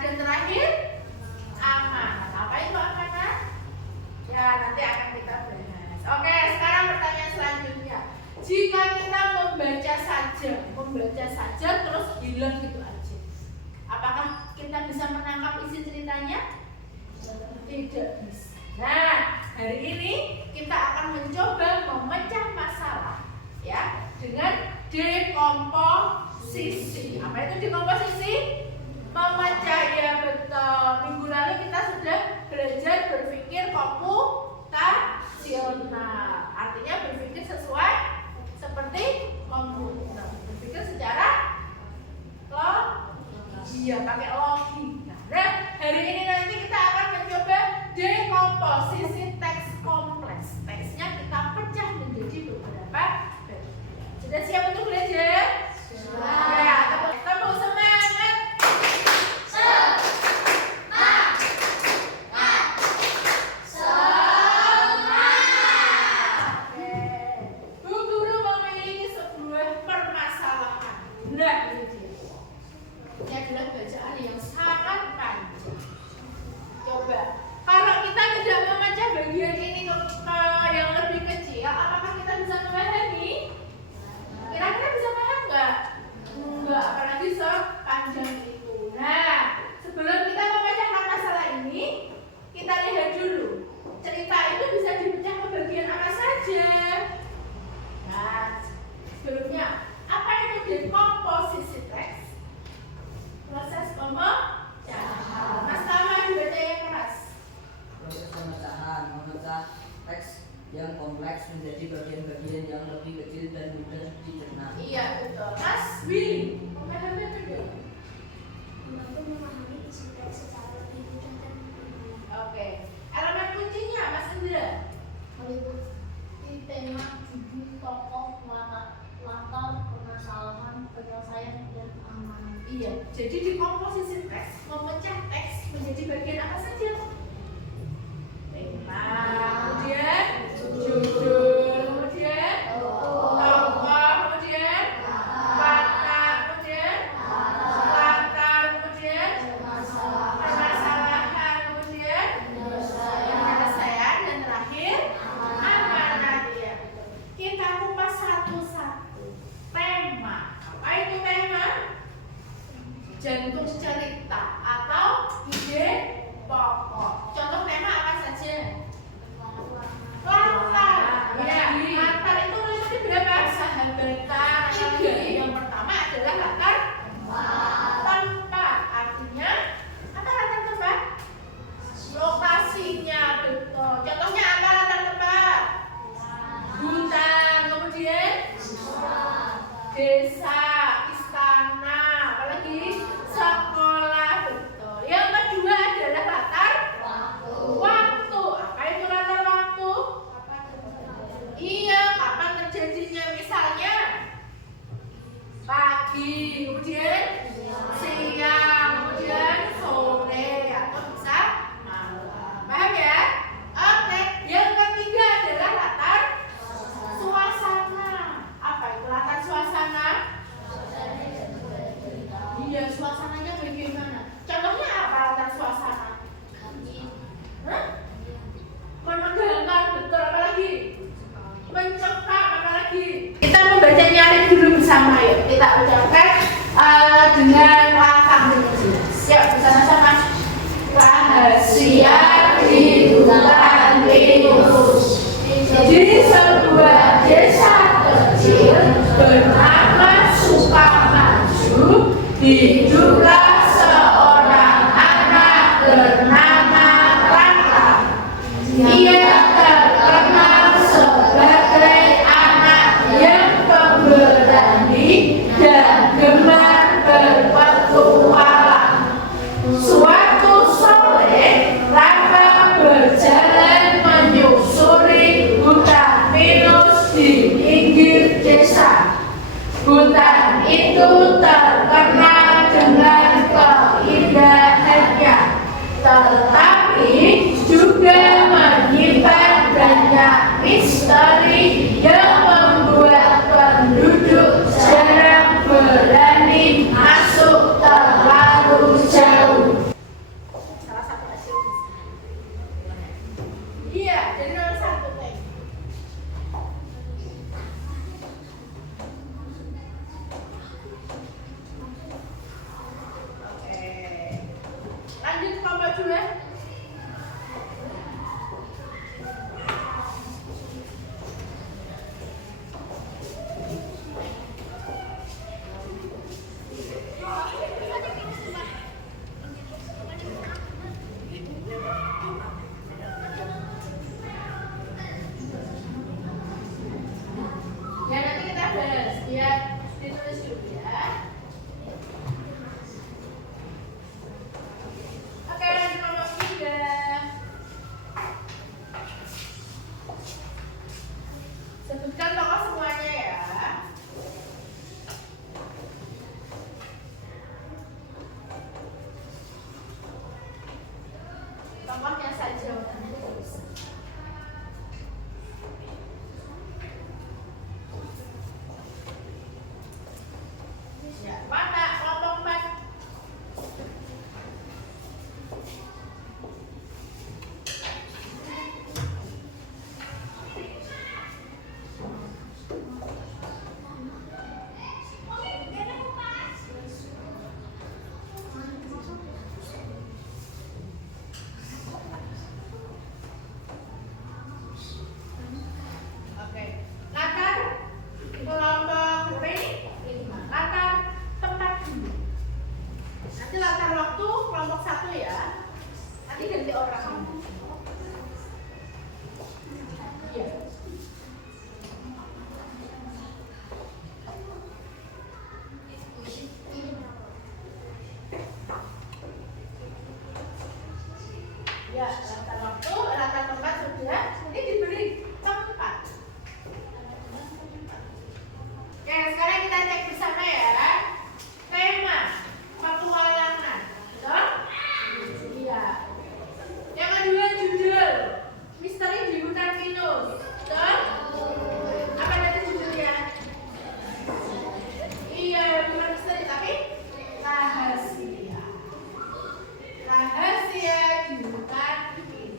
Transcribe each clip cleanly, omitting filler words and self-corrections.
dan terakhir amanat. Apa itu amanat? Ya, nanti akan kita bahas. Oke, sekarang pertanyaan selanjutnya. Jika kita membaca saja terus hilang gitu aja, apakah kita bisa menangkap isi ceritanya? Tidak bisa. Nah, hari ini kita akan mencoba memecah masalah ya dengan dekomposisi. Apa itu dekomposisi? Memecah, ya betul. Minggu lalu kita sudah belajar berpikir komputasional. Artinya berpikir sesuai seperti komputer. Berpikir secara pakai logika. Nah, hari ini nanti kita akan mencoba dekomposisi teks kompleks. Teksnya kita pecah menjadi beberapa bagian. Sudah siap untuk belajar? Ya, tepuk semangat. Bu guru memiliki sebuah permasalahan. Nah, ini adalah bacaan yang sangat panjang. Coba, kalau kita tidak memecah bagian ini ke yang lebih kecil, apakah kita bisa memahami? Kira-kira bisa paham nggak? Enggak, apalagi sepanjang itu. Nah, sebelum kita memecahkan masalah ini, kita lihat dulu cerita itu bisa dipecah ke bagian apa saja. Nah, sebelumnya, apa itu dekomposisi teks? Proses pemecahan. Mas Tama dibaca yang keras. Proses pemecahan memecah teks yang kompleks menjadi bagian-bagian yang lebih kecil dan mudah dicerna. Iya betul. Mas Willy, memahami tidak? Membantu memahami isi teks secara lebih mudah dan berguna. Oke. Elemen kuncinya, Mas Indra. Meliputi tema, judul, tokoh, latar, permasalahan, penyelesaian, dan amanat. Iya. Jadi di komposisi teks, memecah teks menjadi bagian apa saja? Tema, kemudian judul, kemudian tokoh, kemudian warna, kemudian latar, kemudian permasalahan, kemudian penyelesaian, dan terakhir amanat. Ya, kita kupas satu-satu. Tema, apa itu tema? Jantung cerita atau ide pokok. Contoh tema apa saja? Latar. Ya, latar itu nanti berapa? Sahabatan. Tiga. Yang pertama adalah latar tempat. Artinya apa latar tempat? Lokasinya, betul. Contohnya apa latar tempat? Hutan. Kemudian desa, istana, apalagi sekolah, betul. Yang kedua adalah latar waktu. Apa itu latar waktu? Iya, kapan terjadinya? Misalnya pagi, kemudian siang, kemudian sore, atau bisa malam. Paham ya? Oke. Yang ketiga adalah latar suasana. Apa itu latar suasana? Iya, suasananya bagaimana? Contohnya apa latar suasana? Hah? Menegangkan, betul. Apalagi? Mencekam, apalagi? Kita membacanya dulu bersama, yuk. Kita ucapkan dengan lantang dengan jelas. Yuk, bersama-sama. Rahasia di hutan pinus. Di sebuah desa kecil bernama Sukamaju, hiduplah seorang anak bernama Raka. Ia terkenal sebagai anak yang pemberani dan gemar berpetualang. Suatu sore, Raka berjalan menyusuri hutan pinus di pinggir desa. Hutan itu terkenal dengan ya. Ya nanti kita bahas, ya ditulis dulu ya. Oke, lanjut nomor 3. Sebutkan tokoh semuanya ya. Tokohnya saja nanti tulis. Ya, mana kelompok 4? Oke. Latar kelompok berapa ini? 5. Latar tempat dulu. Nanti latar waktu kelompok 1 ya. Nanti ganti orang. Iya. Ya, latar waktu, latar tempat sudah. Nanti diberi tempat. Oke, sekarang kita cek bersama ya. Tema petualangan. Betul? Iya. Yang kedua judul. Misteri di hutan pinus. Betul? Apa tadi judulnya? Iya, bukan misteri tapi rahasia. Rahasia di hutan pinus.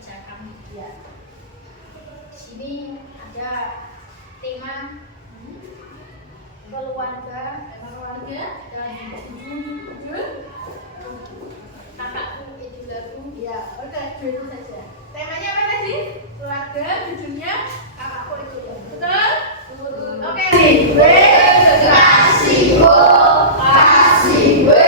kerjakan. Ya. Sini ada tema keluarga dan judul kakakku itu lagu. Ya, oke, itu saja. Temanya apa tadi? Keluarga, judulnya kakakku itu lagu. Betul? Oke. Kasih go, kasih go.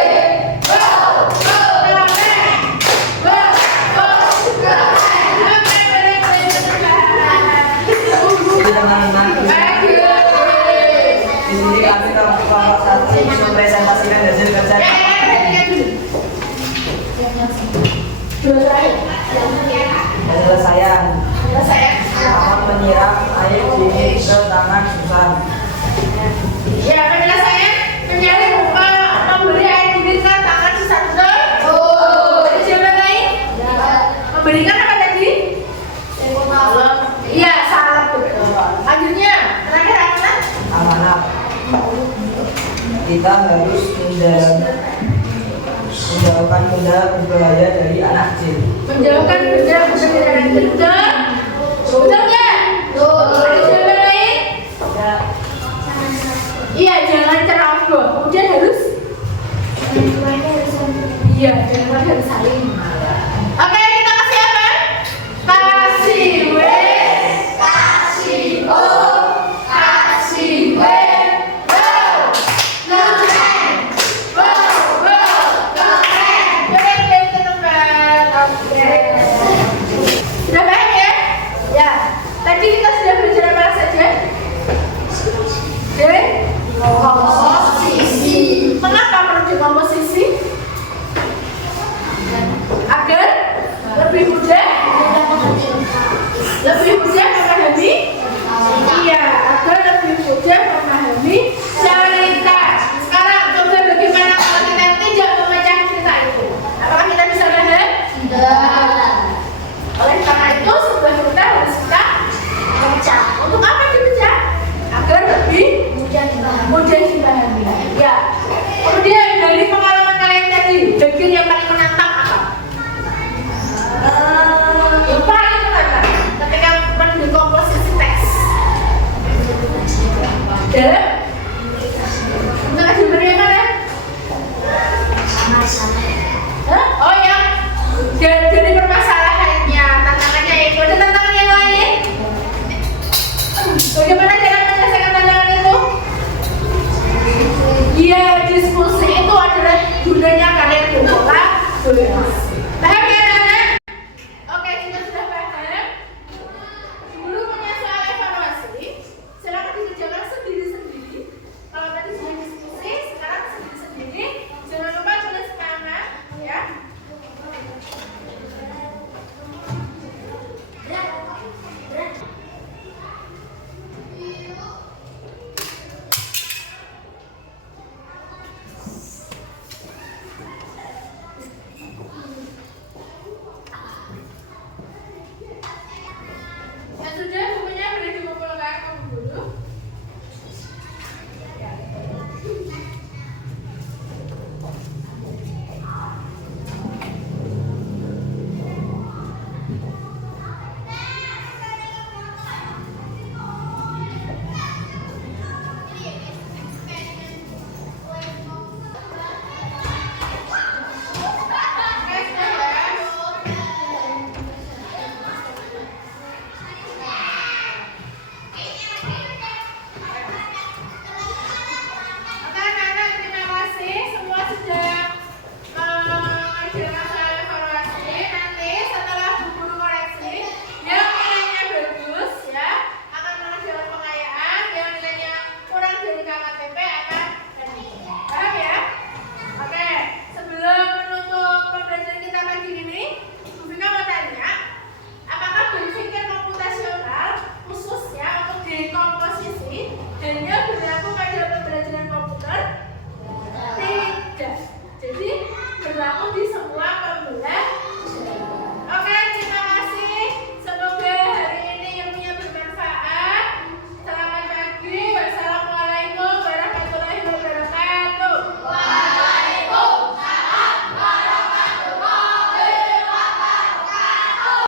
Di sini kami kelompok 1 mempresentasikan hasil kerja. Penyelesaian akan menyiram air dingin ke tangan Susan. Ya, penyelesaian menyaring memberi air dingin ke tangan Susan. Oh, siapa lain? Memberikan apa tadi? Iya, salah betul. Lanjutnya, terakhir apa? Amanat. Kita harus menjauhkan benda berbahaya dari anak kecil. Menjauhkan benda berbahaya dari anak kecil. Betul nggak? Ada siapa lain? Iya, jangan ceroboh. Kemudian harus? Iya, jangan harus saling. Oke, kita kasih apa? Kasih W, kasih O, kasih W. Sudah paham ya? Ya. Tadi kita sudah belajar apa saja? Komposisi. Mengapa perlu dikomposisi? Agar lebih mudah memahami. Iya, agar lebih mudah memahami cerita. Sekarang coba bagaimana kalau kita tidak memecah cerita itu? Apakah kita bisa paham? Tidak. Oleh karena itu sebuah cerita harus kita pecah. Untuk apa dipecah? Agar lebih mudah dipahami. Ya. Kemudian dari pengalaman kalian tadi, bagian yang paling menantang apa? Yang paling menantang ketika mendekomposisi teks. Dalam untuk ajarannya mana? Oh ya, dari permasalahannya, tantangannya itu. Ada tantangan yang lain? Bagaimana cara menyelesaikan tantangan itu? Iya, diskusi itu adalah gunanya kalian berkolaborasi.